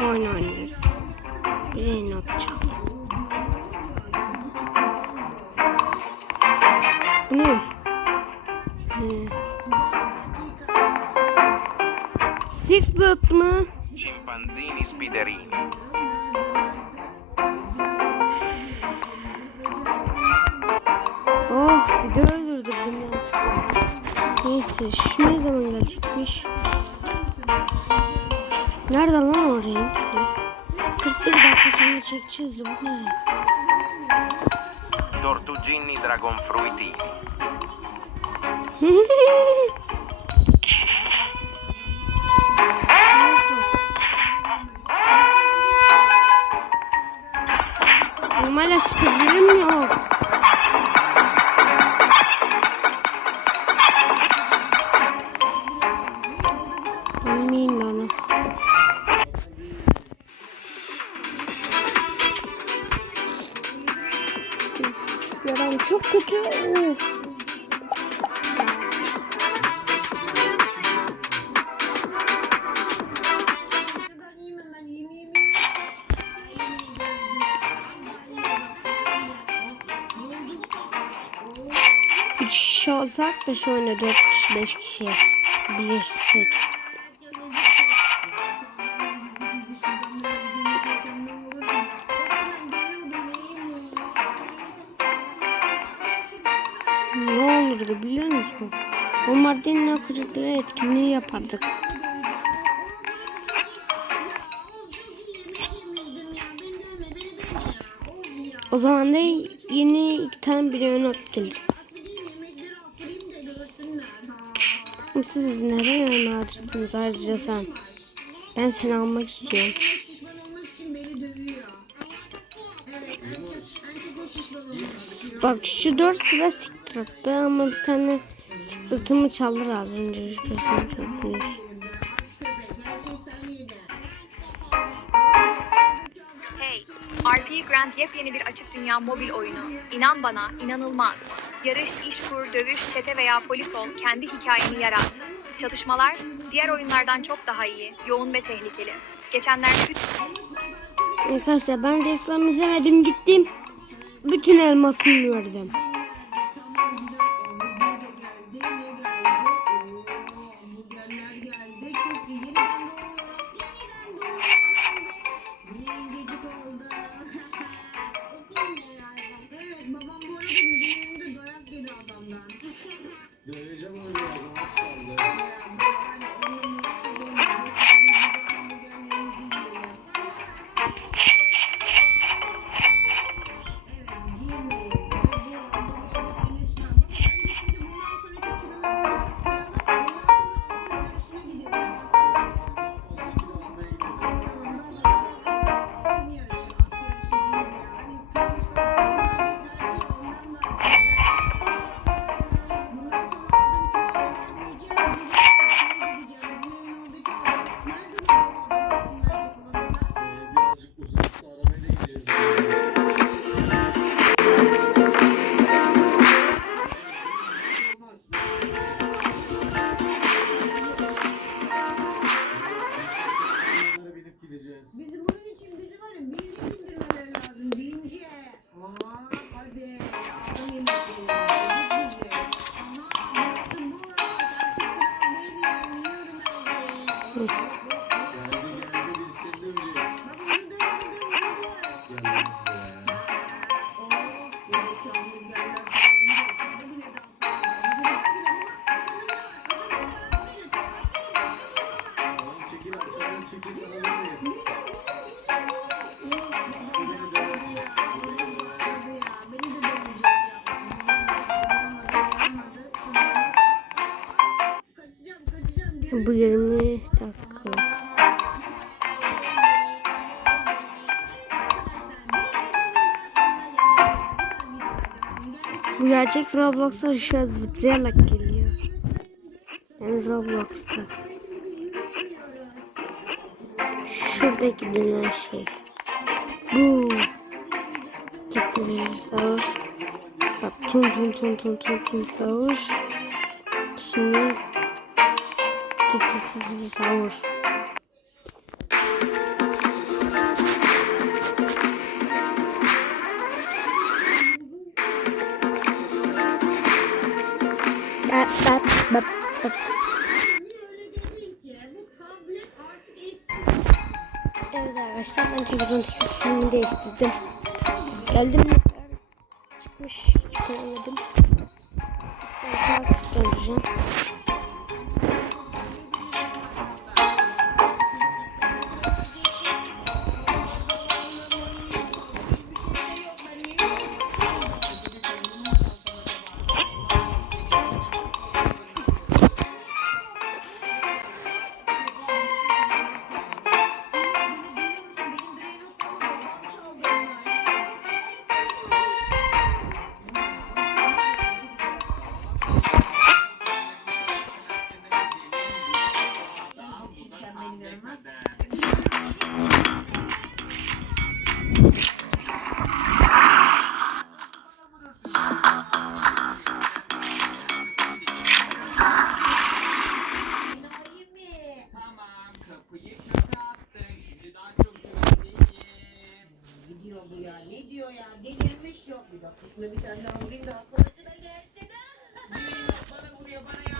Bu oyun oynarız. Çal. Bu ne? Zırt mı? Scimpanzini spiderini. Oh video öldürdüm yanlışlıkla. Neyse şu ne zaman gelecekmiş? Nerede lan o renkli? 41 dakika sonra çekeceğiz de bu ne? Tortugini dragonfruitini. Nasıl? Normal aspirim yok. Yaram çok kötü. Of. Üç kişi olsak da anda dört kişi, beş kişi birleşsek. Biliyor musun? O Mardin'in okuyucuları etkinliği yapardık. O zaman da yeni iki tane bir not gelir. Siz neden öyle harcadınız ayrıca sen? Ben seni almak istiyorum. Bak şu dört sıra siktir attı ama bir tane siktirtimi çaldı az önce. Her şey. Hey, RP Grand yepyeni bir açık dünya mobil oyunu. İnan bana, inanılmaz. Yarış, işkur, dövüş, çete veya polis ol, kendi hikayeni yarat. Çatışmalar, diğer oyunlardan çok daha iyi, yoğun ve tehlikeli. Geçenlerde 3 Arkadaşlar ben reklam izlemedim gittim. Bütün elmasımı verdim. Bu 20 dakika. Bu gerçek Roblox'a şöyle zıplayarak geliyor. Yani Roblox'ta. Şuradaki dönen şey. Bu. Getiririz sağır. Bak tun tun tun tun tun tun sağır. Şimdi sahur. Bap, bap. Evet arkadaşlar ben televizyon filmini değiştirdim. Geldim çıkmış çıkaramadım. Tekrar döndüreceğim. Delirmiş yok. Bir dakika şuna bir tane daha vurayım da arkadaşı da gelsin. Bana vuruyor bana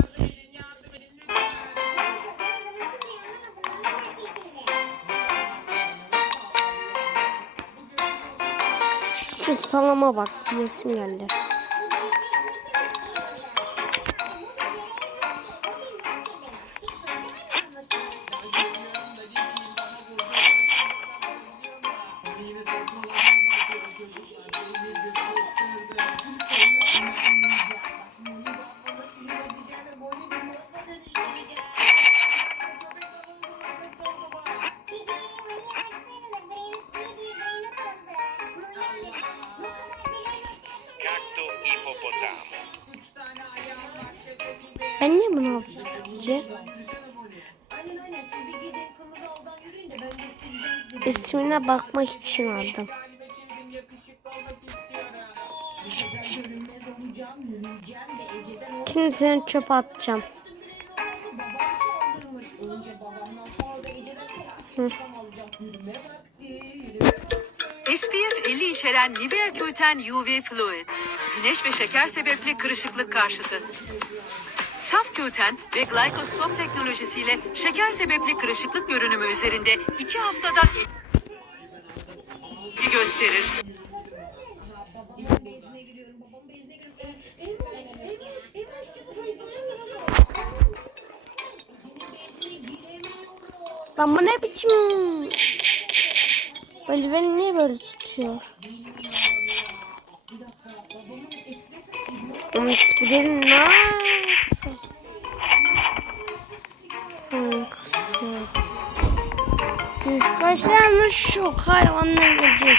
Şu salama bak yesim geldi. Atacağım. babam çaldırmış. Önce babamdan sonra da Ece'den çok intikam alacağım. Yürüme vakti, yürüme vakti. SPF 50 içeren Nivea Q10 UV Fluid. Güneş ve şeker sebepli kırışıklık karşıtı. Saf Q10 ve Glycostop teknolojisiyle şeker sebepli kırışıklık görünümü üzerinde 2 haftada etki gösterir. Lan bu ne biçim? Böyle beni niye böyle tutuyor? Ama esprilerim nasıl? Kaç tane şu hayvanlar gelecek?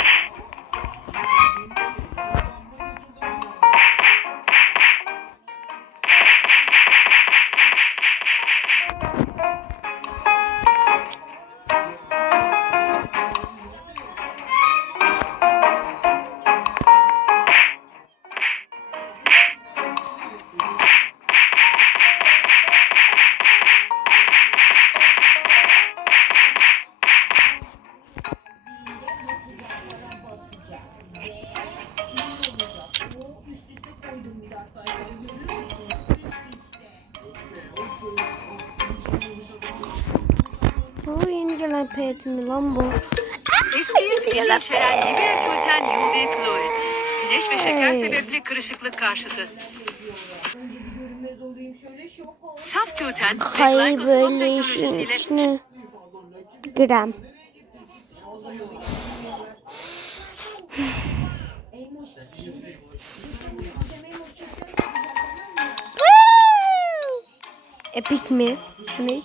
Bu yeni gelen pet mi lan bu? SPF 50 içeren Nivea Q10 UV Fluid. Güneş ve şeker sebepli kırışıklık karşıtı. Saf Q10 ve işin teknolojisiyle gram. Epik mi? Ne?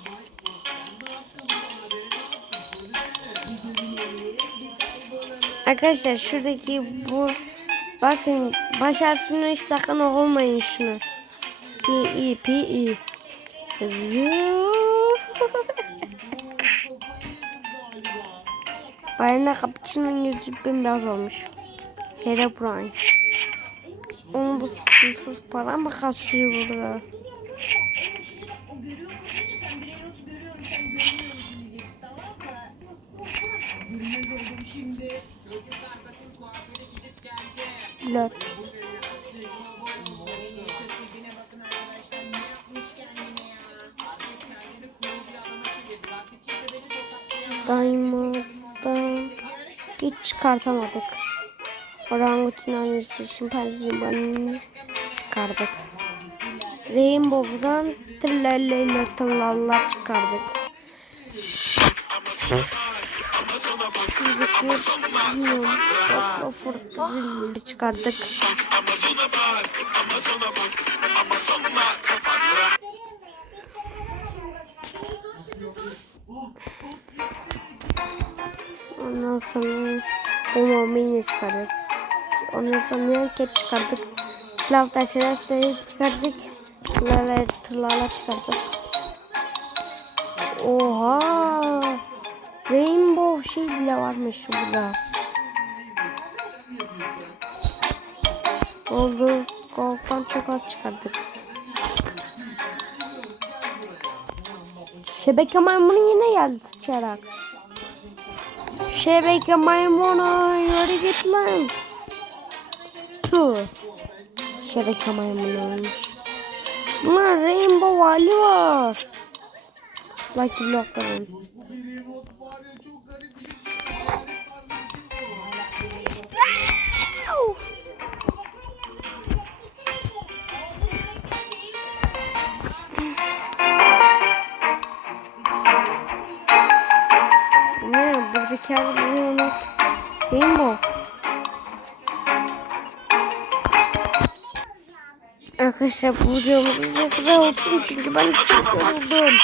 Arkadaşlar şuradaki bu bakın baş harfine hiç sakın olmayın şunu. P I P I. Bayana kapıçının yüzü bembeyaz olmuş. Herobrine. Onun bu sıkıntısız para mı kasıyor burada? Pilot. Diamond'dan hiç çıkartamadık. Orangutan annesi şimpanzini banını çıkardık. Rainbow'dan tırlarla tırlarlar çıkardık. Topla çıkardık. Ondan sonra Homo Mini çıkardık. Ondan sonra Nyanket çıkardık. Çılav taşırası çıkardık. Tırlarla, tırlarla çıkardık. Oha! Rainbow şey bile varmış burada. Oldu. Golf'tan çok az çıkardık. Şebeke maymunu yine geldi sıçarak. Şebeke maymunu yürü git lan. Tuh. Şebeke maymunu olmuş. Bunlar Rainbow hali var. Lucky Block'tan. Arkadaşlar bu videomuz bu kadar olsun çünkü ben çok yoruldum.